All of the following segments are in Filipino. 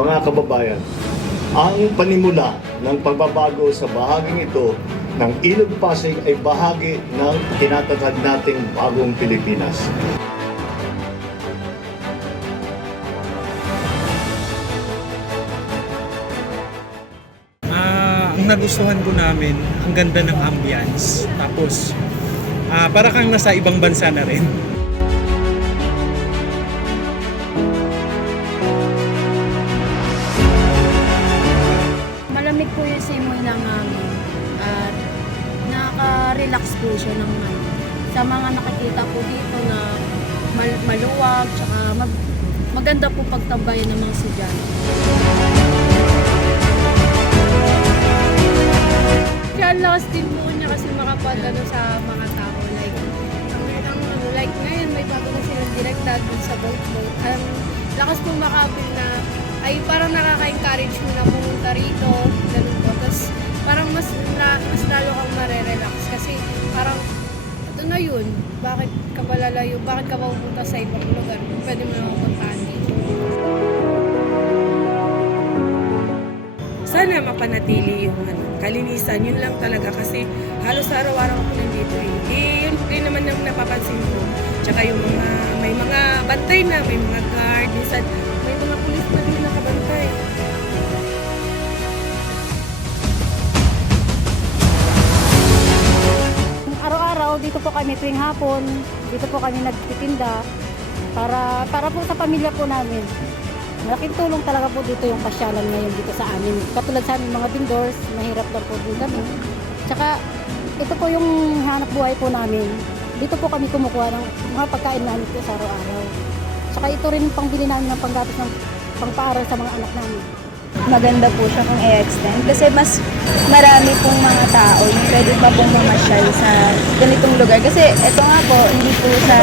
Mga kababayan, ang panimula ng pagbabago sa bahaging ito ng Ilog Pasig ay bahagi ng tinatatag nating bagong Pilipinas. Ang nagustuhan ko namin, ang ganda ng ambience. Tapos, para kang nasa ibang bansa na rin. Malamig po yung simoy ng hangin at nakaka-relax po siya ng sa mga nakikita po dito na maluwag tsaka maganda po pagtambayan ng mga estudyante. Kaya lakas din po niya kasi makapagano sa mga tao. Like ngayon may bago na silang direkta dun sa boat. Ang lakas po makapil na ay parang nakaka-encourage mo na pumunta rito. Ganun po. Tapos parang mas lalo kang marerelax kasi parang ito na yun. Bakit ka malalayo? Bakit ka pupunta sa ibang lugar? Pwede mo naman puntahan dito. Sana mapanatili yung kalinisan, yun lang talaga kasi halos araw-araw ako nandito yun din naman yung napapansin ko. Tsaka yung may mga bantay na, may mga guard, minsan may mga pulis na din nakabantay. Araw-araw dito po kami tuwing hapon, dito po kami nagtitinda para po sa pamilya po namin. Malaking tulong talaga po dito yung pasyalan ngayon dito sa amin. Katulad sa aming mga vendors, mahirap lang po din kami. Tsaka ito po yung hanap buhay po namin. Dito po kami kumukuha ng mga pagkain namin po sa araw-araw. Tsaka ito rin yung pangbili namin ng panggatos ng pangpaaral sa mga anak namin. Maganda po siya kung i-extend kasi mas marami pong mga tao yung pwede pa pong mamasyal sa ganitong lugar. Kasi ito nga po, hindi po sa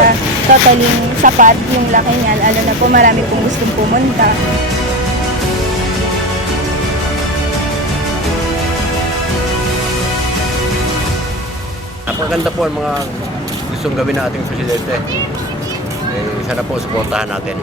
totally sapat yung laki niyan. Lalo na po marami pong gustong pumunta. Napakaganda po ang mga gustong gawin ng ating presidente. Sana po suportahan natin.